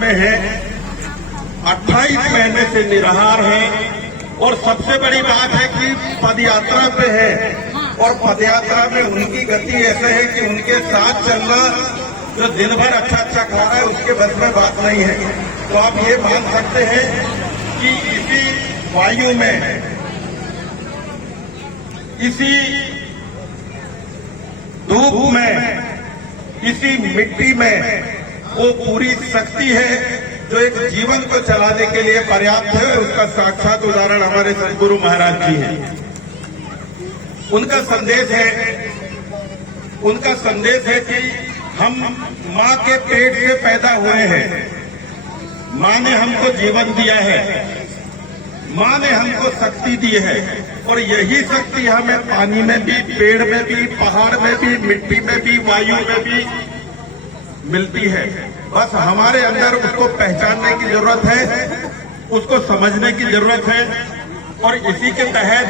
में है, 28 महीने से निराहार है और सबसे बड़ी बात है कि पदयात्रा पे है और पदयात्रा में उनकी गति ऐसे है कि उनके साथ चलना जो दिन भर अच्छा खा रहा है उसके बस में बात नहीं है। तो आप ये मान सकते हैं कि इसी वायु में, इसी धूप में, इसी मिट्टी में वो पूरी शक्ति है जो एक जीवन को चलाने के लिए पर्याप्त है। उसका साक्षात उदाहरण हमारे सदगुरु महाराज जी हैं। उनका संदेश है कि हम माँ के पेट से पैदा हुए हैं, माँ ने हमको जीवन दिया है, माँ ने हमको शक्ति दी है और यही शक्ति हमें पानी में भी, पेड़ में भी, पहाड़ में भी, मिट्टी में भी, वायु में भी मिलती है। बस हमारे अंदर उसको पहचानने की जरूरत है, उसको समझने की जरूरत है और इसी के तहत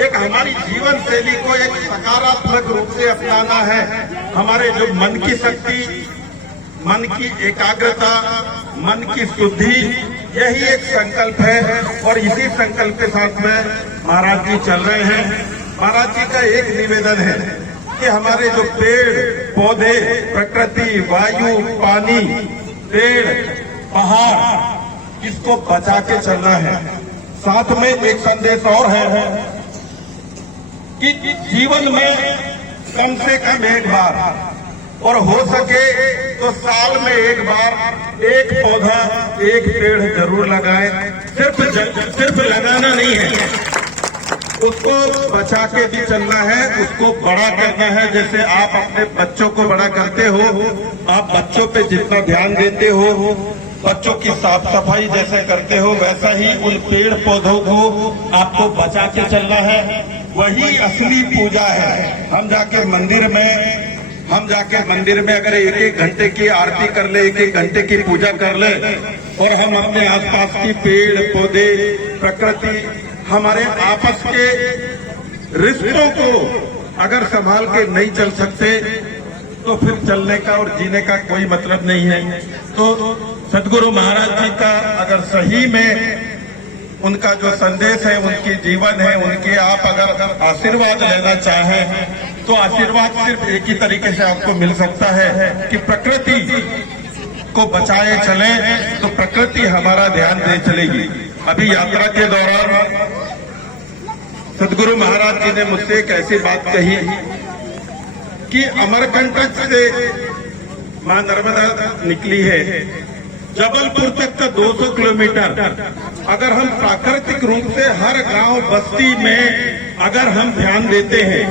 एक हमारी जीवन शैली को एक सकारात्मक रूप से अपनाना है। हमारे जो मन की शक्ति, मन की एकाग्रता, मन की शुद्धि, यही एक संकल्प है और इसी संकल्प के साथ में महाराज जी चल रहे हैं। महाराज जी का एक निवेदन है कि हमारे जो पेड़ पौधे, प्रकृति, वायु, पानी, पेड़, पहाड़, इसको बचा के चलना है। साथ में एक संदेश और है कि जीवन में कम से कम एक बार और हो सके तो साल में एक बार एक पौधा, एक पेड़ जरूर लगाएं। सिर्फ लगाना नहीं है, उसको बचा के भी चलना है, उसको बड़ा करना है। जैसे आप अपने बच्चों को बड़ा करते हो, आप बच्चों पे जितना ध्यान देते हो, बच्चों की साफ सफाई जैसे करते हो, वैसा ही उन पेड़ पौधों को आपको बचा के चलना है। वही असली पूजा है। हम जाके मंदिर में अगर एक घंटे की आरती कर ले, एक घंटे की पूजा कर ले और हम अपने आसपास की पेड़ पौधे, प्रकृति, हमारे आपस के रिश्तों को अगर संभाल के नहीं चल सकते तो फिर चलने का और जीने का कोई मतलब नहीं है। तो सदगुरु महाराज जी का अगर सही में उनका जो संदेश है, उनकी जीवन है, उनके आप अगर आशीर्वाद लेना चाहें तो आशीर्वाद सिर्फ एक ही तरीके से आपको मिल सकता है कि प्रकृति को बचाए चले तो प्रकृति हमारा ध्यान दे चलेगी। अभी यात्रा के दौरान सदगुरु महाराज जी ने मुझसे एक ऐसी बात कही कि अमरकंटक से मां नर्मदा निकली है, जबलपुर तक का 200 किलोमीटर अगर हम प्राकृतिक रूप से हर गांव बस्ती में अगर हम ध्यान देते हैं,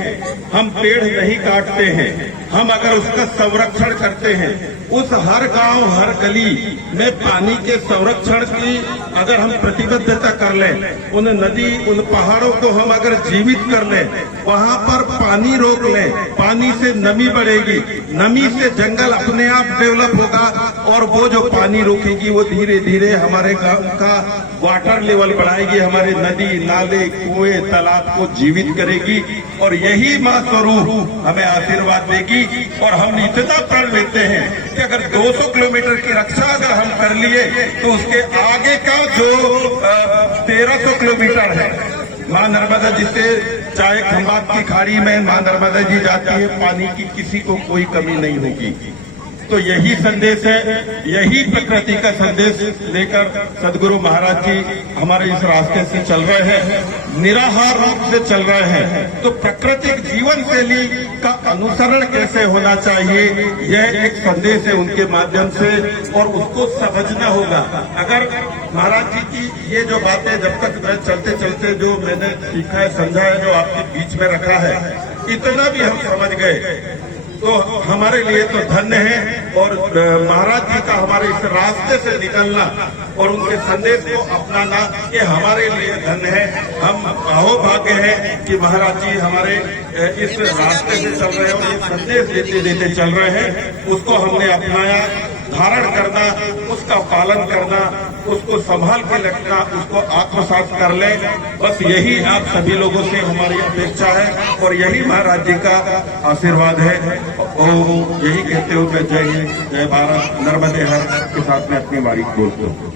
हम पेड़ नहीं काटते हैं, हम अगर उसका संरक्षण करते हैं, उस हर गांव हर गली में पानी के संरक्षण की अगर हम प्रतिबद्धता कर लें, उन नदी, उन पहाड़ों को हम अगर जीवित कर लें, वहां पर पानी रोक लें, पानी से नमी बढ़ेगी, नमी से जंगल अपने आप डेवलप होगा और वो जो पानी रोकेगी वो धीरे धीरे हमारे गांव का वाटर लेवल बढ़ाएगी, हमारे नदी, नाले, कुएं, तालाब को जीवित करेगी और यही मां स्वरूप हमें आशीर्वाद देगी। और हम इतना प्रण लेते हैं कि अगर 200 किलोमीटर की रक्षा अगर हम कर लिए तो उसके आगे का जो 1300 किलोमीटर है, मां नर्मदा जी से चाहे खंभात की खाड़ी में मां नर्मदा जी जाती है, पानी की किसी को कोई कमी नहीं होगी। तो यही संदेश है, यही प्रकृति का संदेश लेकर सदगुरु महाराज जी हमारे इस रास्ते से चल रहे हैं, निराहार रूप से चल रहे हैं। तो प्राकृतिक जीवन शैली का अनुसरण कैसे होना चाहिए, यह एक संदेश है उनके माध्यम से और उसको समझना होगा। अगर महाराज जी की ये जो बातें जब तक मैं चलते चलते जो मैंने सीखा है, समझा है, जो आपके बीच में रखा है, इतना भी हम समझ गए तो हमारे लिए तो धन्य है। और महाराज जी का हमारे इस रास्ते से निकलना और उनके संदेश को अपनाना ये हमारे लिए धन्य है। हम अहोभाग्य है कि महाराज जी हमारे इस रास्ते से चल रहे हैं और ये संदेश देते देते चल रहे हैं। उसको हमने अपनाया, धारण करना, उसका पालन करना, उसको संभाल के रखना, उसको आत्मसात कर ले, बस यही आप सभी लोगों से हमारी अपेक्षा है और यही महाराज जी का आशीर्वाद है। और यही कहते हुए मैं जय हिंद जय भारत नर्मदे हर के साथ में अपनी बारी बोलता हूँ।